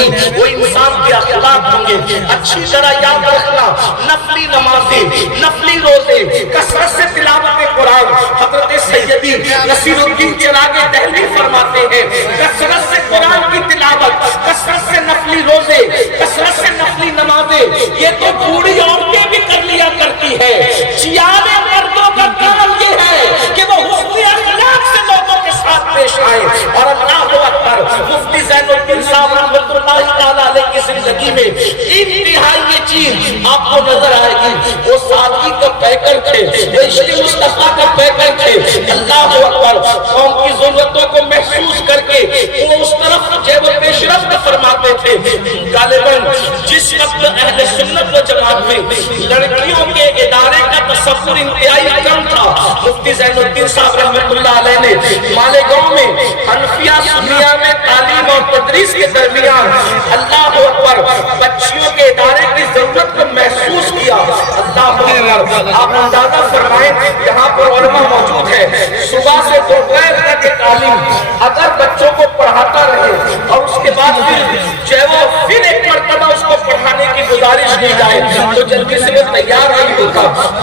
نہیں وہ انسان کے اخلاق ہوں گے۔ اچھی طرح یاد رکھنا، نفلی نمازیں، نفلی روزے، کثرت سے تلاوت قرآن۔ حضرت سیدی نصیر الدین چراغ دہلوی فرماتے ہیں کثرت سے قرآن کی تلاوت، کثرت سے نفلی روزے، کثرت سے نفلی نمازیں، یہ تو بوڑھی عورتیں بھی کر لیا کرتی ہے۔ چیانے مردوں کا کام یہ ہے کہ وہ حسن اخلاق سے لوگوں کے ساتھ پیش آئے۔ اور اللہ اکبر، مفتی زین الدین صاحب رحمۃ اللہ تعالیٰ علیہ کی زندگی میں انتہائی یہ چیز آپ کو نظر آئے گی۔ وہ سادگی کا پیکر تھے، وہ عشق مصطفیٰ کا پیکر تھے۔ اللہ اکبر، قوم کی ضرورتوں کو محسوس کر کے وہ اس طرف جو وہ پیش رفت فرماتے تھے۔ غالباً جس وقت اہل سنت و جماعت میں لڑکیوں کے ادارے کا تصور انتہائی کم تھا، مفتی زین الدین صاحب رحمۃ اللہ علیہ نے مالیگاؤں میں حنفیہ سنیہ میں تعلیم اور تدریس کے درمیان اللہ اکبر بچیوں کے ادارے کی ضرورت کو محسوس کیا۔ اللہ اکبر، آپ اندازہ فرمائیں یہاں پر علماء موجود ہے، صبح سے دوپہر تک تعلیم اگر بچوں کو پڑھاتا رہے اور اس کے بعد پھر ایک مرتبہ اس کو پڑھانے کی گزارش کی جائے تو جلدی سے وہ تیار نہیں ہوتا،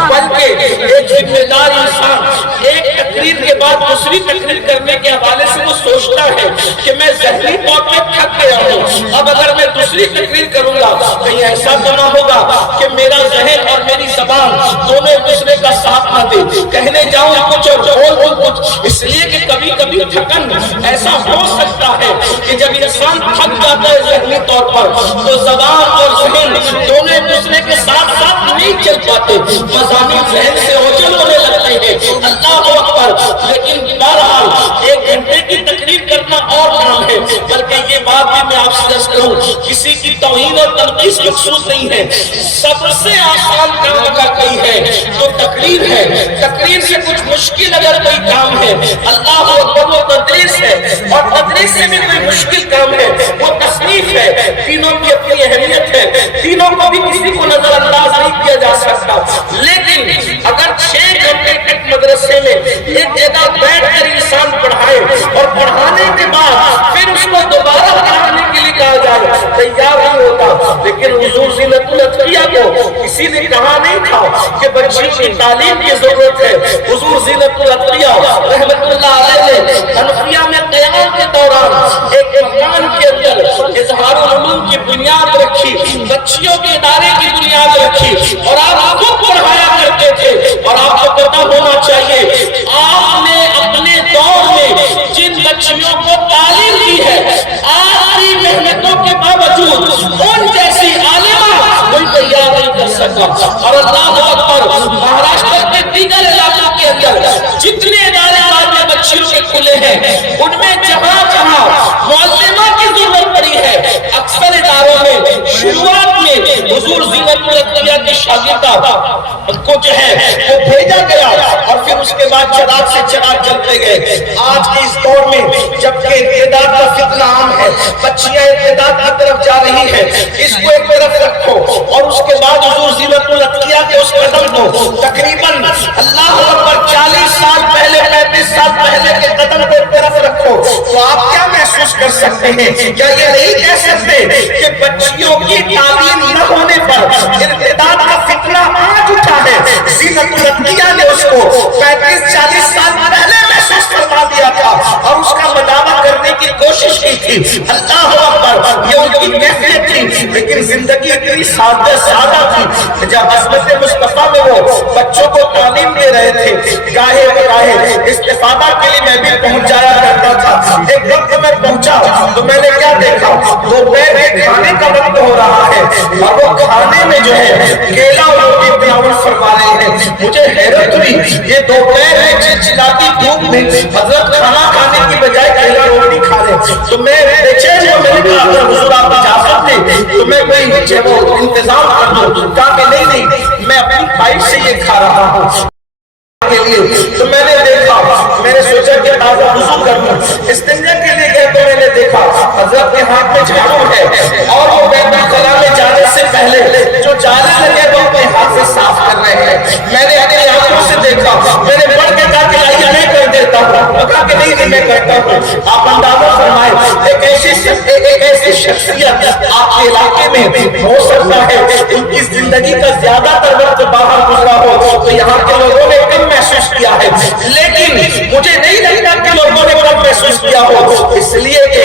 بلکہ ایک ذمہ دار انسان ایک تقریر کے بعد دوسری تقریر کرنے کے حوالے سے وہ سوچتا ہے کہ میں ذہنی طور پہ تھک گیا ہوں، اب اگر میں دوسری تقریر کروں گا کہیں ایسا تو نہ ہوگا کہ میرا ذہن اور میری زبان دونوں ایک دوسرے کا ساتھ نہ دے، کہنے جاؤں کچھ اور بول کچھ۔ اس لیے کہ کبھی کبھی تھکن ایسا ہو سکتا ہے کہ جب انسان تھک جاتا ہے ذہنی طور پر تو زبان اور ذہن دونوں ایک دوسرے کے ساتھ ساتھ نہیں چل پاتے، مضامین ذہن سے اوجھل ہونے لگتے ہیں۔ اللہ اکبر، لیکن بہرحال ایک گھنٹے کی تقریر کرنا اور کام ہے، بلکہ یہ بات بھی میں آپ سے عرض کروں کسی کی توہین اور تنقید مقصود نہیں ہے، سب سے آسان کام اگر کوئی ہے تو تقریر ہے۔ تقریر سے کچھ مشکل اگر کوئی کام ہے اللہ اکبر وہ تدریس ہے، اور تدریس سے بھی کوئی مشکل کام ہے وہ تصنیف ہے۔ تینوں کی اپنی اہمیت ہے، تینوں کو بھی کسی کو نظر انداز نہیں کیا جا سکتا، لیکن اگر 6 گھنٹے تک مدرسے میں ایک جگہ بیٹھ کر انسان پڑھائے اور پڑھانے کے بعد پھر اس کو دوبارہ پڑھانے کے لیے کہا جائے تیار نہیں ہوتا۔ لیکن حضور زینت العطیہ کو کسی نے کہا نہیں تھا کہ بچی کی تعلیم کی ضرورت ہے۔ حضور زینت العطیہ رحمت اللہ علیہ نے حنفیہ میں قیام کے دوران ایک مکان کے اندر اظہار العلوم کی بنیاد رکھی، بچیوں کے ادارے کی بنیاد رکھی، اور آپ خود پڑھایا کرتے تھے۔ اور آپ کو پتہ ہونا چاہیے آپ نے اپنے دور میں جن بچیوں کو تعلیم دی ہے آخری محنتوں کے باوجود ان جیسی عالمہ کوئی تیار نہیں کر سکا۔ اور اللہ اکبر، مہاراشٹر کے دیگر علاقوں کے اندر جتنے ادارے آج میں بچیوں کے کھلے ہیں ان میں جہاں جہاں معلمہ کی ضرورت پڑی ہے اکثر اداروں میں شروعات میں حضور زینت العطیہ کے شاگردہ کو جو ہے وہ بھیجا گیا، اور پھر اس کے بعد چراغ سے چراغ جلتے گئے۔ آج کے اس دور میں جبکہ ارتداد کا فتنہ عام ہے، بچیاں ارتداد کی طرف جا رہی ہیں، اس کو ایک طرف رکھو، اور اس کے بعد حضور زینت العطیہ کے اس قدم کو تقریباً اللہ اکبر 40 سال پہلے 35 سال پہلے کے قدم کو ایک طرف رکھو تو آپ کیا محسوس کر سکتے ہیں؟ کیا یہ نہیں کہہ سکتے کہ بچیوں کی تعلیم نہ ہونے پر ارتداد کا فتنہ آج اٹھا ہے؟ زینت العطیہ نے اس کو 35-40 سال پہلے محسوس کروا دیا تھا اور اس کا مداوع کرنے کی کوشش کی تھی۔ اللہ اکبر، یہ ان کی کیفیت تھی، لیکن زندگی اتنی سادہ تھی۔ جب عظمت مصطفیٰ میں وہ بچوں کو تعلیم دے رہے تھے، گاہے گاہے استفادہ کے لیے میں بھی پہنچ جایا کرتا تھا۔ ایک وقت میں پہنچا تو میں نے کیا دیکھا، دوپہر کے کھانے کا وقت ہو رہا ہے اور وہ کھانے میں جو ہے کیلا اور روٹی تناول فرما رہے ہیں۔ مجھے حیرت ہوئی، یہ دوپہر میں چلچلاتی دھوپ میں حضرت کھانا کھانے کی بجائے کیلا روٹی کھا رہے۔ تو میں بے چین ہوں، میں نے کہا اگر حضور آپ اجازت دیں تو میں کوئی جو انتظام کر دوں۔ کہا کہ نہیں، میں اپنی خواہش سے یہ کھا رہا ہوں کے لیے۔ تو میں نے دیکھا، میں نے سوچا کہ تازہ وضو کر لوں، استنجا کے لیے گیا تو میں نے دیکھا حضرت کے ہاتھ میں جھاڑو ہے، اور وہ بیت الخلا میں جانے سے پہلے جو جانے لگے وہ اپنے ہاتھ سے صاف کر رہے ہیں۔ میں نے اپنی آنکھوں سے دیکھا، میں نے پڑھ کے کہا کہ آئیے میں کر دیتا ہوں، کہا کہ نہیں میں کرتا ہوں۔ آپ اندازہ فرمائے ایک ایسی شخصیت آپ کے علاقے میں ہو سکتا ہے ان کی زندگی کا زیادہ تر وقت باہر گزرا ہو تو یہاں کے لوگوں نے کم محسوس کیا ہے، لیکن مجھے نہیں لگتا کہ لوگوں نے کم محسوس کیا ہو، اس لیے کہ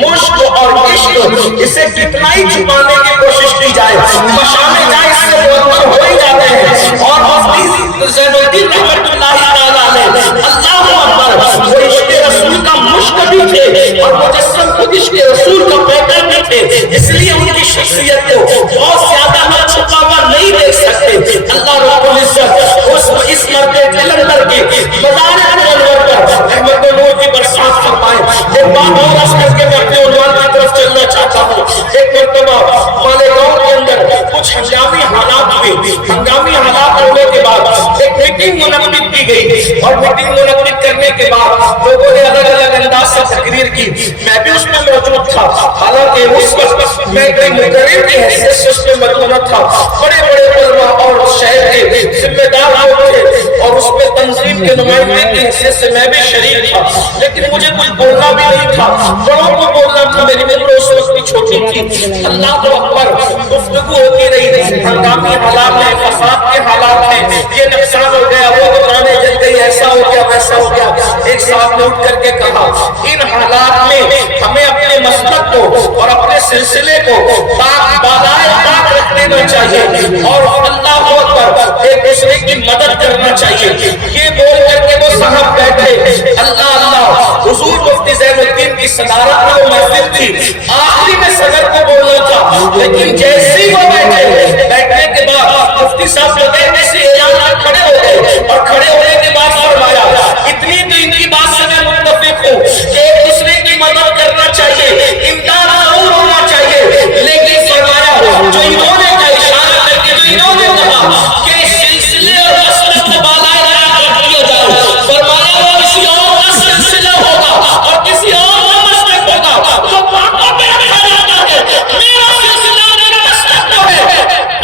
مشق اور عشق اسے کتنا ہی چھپانے کی کوشش کی جائے، مشامے جائے اس سے بہت ہو ہی جاتے ہیں۔ اور مفتی زین الدین رحمت اللہ تعالیٰ علیہ اللہ اکبر وہ عشق رسول کا مشق بھی تھے اور مجسم خود عشق رسول کا پیکر بھی تھے، اس لیے ان کی شخصیت کو بہت زیادہ ہم چھپا ہوا نہیں دیکھ سکتے۔ اللہ رب العزت اس مرد قلندر کے مزار انور پر رحمت نور کی برسات فرمائے۔ ایک بات اور عرض کر کے میں اپنے عنوان کی طرف چلنا چاہتا ہوں۔ ایک مرتبہ مالیگاؤں کے اندر کچھ ہنگامی حالات ہوئے، ہنگامی حالات ہونے کے بعد ایک میٹنگ منعقد کی گئی اور میٹنگ منعقد کرنے کے بعد لوگوں نے الگ الگ انداز سے تقریر کی، میں بھی اس میں موجود تھا، حالانکہ اس وقت میں ایک مقرر کی حیثیت سے اس میں موجود تھا، بڑے بڑے علماء اور شہر کے ذمہ دار لوگ تھے اور اس میں تنظیم کے نمائندے کی حیثیت سے میں بھی شریک تھا، لیکن مجھے کچھ بولنا بھی نہیں تھا، بڑوں کو بولنا تھا، میری عمر اس وقت بھی چھوٹی تھی۔ اللہ اکبر گفتگو ہوتی رہی، ہنگامی حالات ہیں، فساد کے حالات ہیں، یہ نقصان ہو گیا، وہ دکانیں جل گئی، ایسا ہو گیا ویسا ہو گیا۔ ایک صاحب نے اٹھ کر کے کہا ان حالات میں ہمیں اپنے مسلک کو اور اپنے سلسلے کو بالائے طاق رکھ دینا چاہیے اور اللہ اکبر ایک دوسرے کی مدد کرنا چاہیے۔ یہ بول کر کے وہ صاحب بیٹھے، اللہ اللہ، حضور مفتی زین الدین کی صدارت میں وہ محفل تھی، آخری میں صدر کو بولنا تھا، لیکن جیسے ہی وہ بیٹھنے کے بعد مفتی صاحب لگے سے اعلان کھڑے ہو گئے اور کھڑے ہونے کے بعد فرمایا اتنی تو ان کی بات سے میں متفق ہوں کہ ایک دوسرے کی مدد کرنا چاہیے، امداد ضرور ہونا چاہیے، لیکن فرمایا جو انہوں نے کا اشارہ کر کے جو انہوں نے کہا کہ سلسلے اور مسلک کو بالائے طاق رکھ دیا جائے، فرمایا وہ کسی اور کا سلسلہ ہوگا اور کسی اور کا مسلک ہوگا تو باقوں پہ رکھا جاتا ہے، میرا سلسلہ میرا مسلک تو ہے،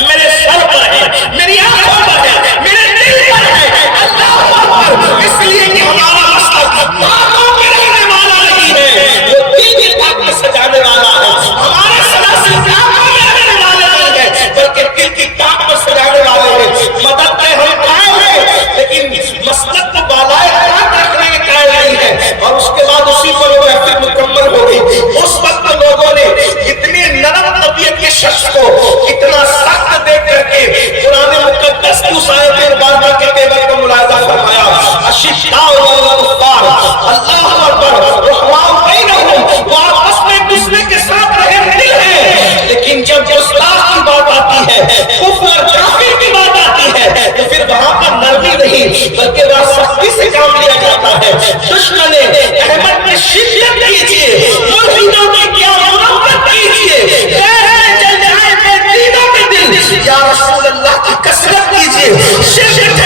میرے سر پر ہے، میری آنکھوں پر ہے، میرے دل پر ہے، اللہ اکبر، اس لیے کہ ہمارا مسلک باقوں پہ رہنے والا نہیں ہے، وہ دل کی طاقت سجانے والا ہے، ہمارے سلاسل باقوں میں رہنے والے نہیں ہے بلکہ دل کی طاقت سجانے والے ہیں۔ مدد پہ ہم قائم ہیں لیکن مسلک کو بالائے طاق رکھنے کے قائم نہیں ہے۔ اور اس کے بعد اسی پر وہ محفل مکمل ہو گئی۔ اس وقت لوگوں نے اتنی نرم طبیعت کے شخص کو اتنا سخت دیکھ کر کے قرآن مقدس کی اس آیت مبارکہ کے تیور کو ملاحظہ فرمایا، اشداء علی الکفار، اللہ اکبر، رحماء بینہم، وہ آپس میں ایک دوسرے کے ساتھ رحم دل ہیں، لیکن جب گستاخ کی بات آتی ہے، کفر اور کافر کی بات آتی ہے تو پھر وہاں پر نرمی نہیں بلکہ وہاں سختی سے کام لیا جاتا ہے۔ دشمن احمد میں شدت کیجیے، ملحدوں میں کیا محبت کیجیے، غیر میں جل جائے بے دینوں کے دل، یا رسول اللہ کی کثرت کیجیے، شرک